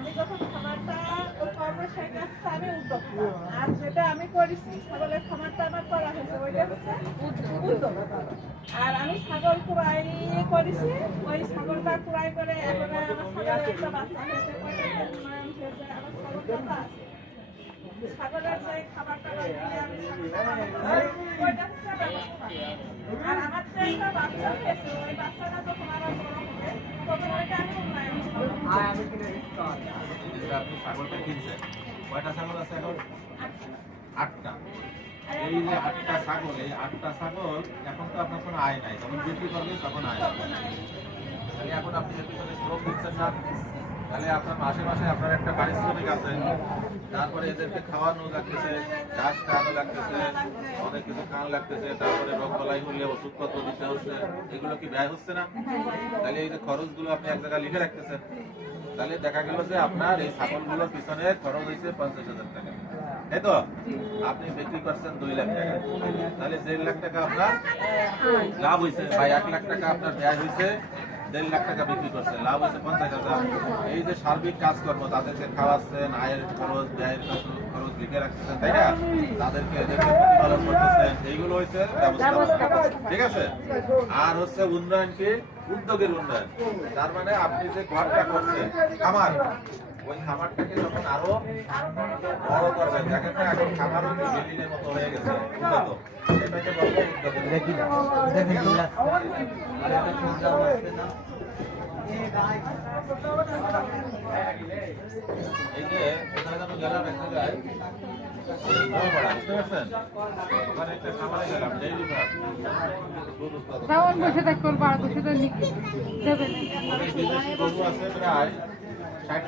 আমি যখন খামারটা ওই কাছে আমি উদ্যোক্তা, আর যেটা আমি করেছি ছাগলের খামারটা আমার করা হয়েছে, ওইটা হচ্ছে উদ্যোগ আর আমি ছাগল কুড়াই করেছি, ওই ছাগলটা কুড়াই করে এখন আমার ছাগলের একটা বাচ্চা হয়েছে ছাগলের যে আমি ওইটা আর আমার যে একটা বাচ্চা ওই বাচ্চাটা উন্নয়ন ছাগলটা কিনছেন কয়টা ছাগল আছে আটটা এই যে আটটা ছাগল এই আটটা ছাগল এখন তো আপনার কোনো আয় নাই যখন বিক্রি তাহলে এখন আপনি এর পিছনে শ্রম না তাহলে আপনার মাসে মাসে আপনার একটা পারিশ্রমিক আছে তারপরে এদেরকে খাওয়ানো লাগতেছে ঘাস খাওয়ানো লাগতেছে অনেক কিছু খাওয়ানো লাগতেছে তারপরে রোগ বলাই হলে ওষুধপত্র দিতে হচ্ছে এগুলো কি ব্যয় হচ্ছে না তাহলে এই যে খরচগুলো আপনি এক জায়গায় লিখে রাখতেছেন তাহলে দেখা গেল যে আপনার এই পিছনে খরচ হয়েছে পঞ্চাশ হাজার টাকা। তাই তো? আপনি বিক্রি করছেন দুই লাখ টাকা। তাহলে দেড় লাখ টাকা আপনার লাভ হয়েছে বা এক লাখ টাকা আপনার ব্যয় হয়েছে দেড় লাখ টাকা বিক্রি করছেন লাভ হয়েছে পঞ্চাশ হাজার। এই যে সার্বিক কাজকর্ম তাদেরকে খাওয়াচ্ছেন আয়ের খরচ ব্যয়ের খরচ- লিখে রাখতেছেন তাই না? তাদেরকে প্রতিপালন করতেছেন এইগুলো হচ্ছে ব্যবস্থা ঠিক আছে? আর হচ্ছে উন্নয়ন কি? উদ্যোগের উন্নয়ন। তার মানে আপনি যে ঘরটা করছেন খামার ওই খামারটাকে যখন আরও বড় করবেন দেখেন না এখন খামার বিল্ডিং মতো হয়ে গেছে উন্নত। এটাকে বলব উদ্যোগের এই যে ওখানে যখন গেলাম একটা জায়গায় এই বসে থাক পারছেন? আর বসে থাক বারো তো নিকি দেবে না ওদের বিদেশি গরু আছে প্রায় ষাট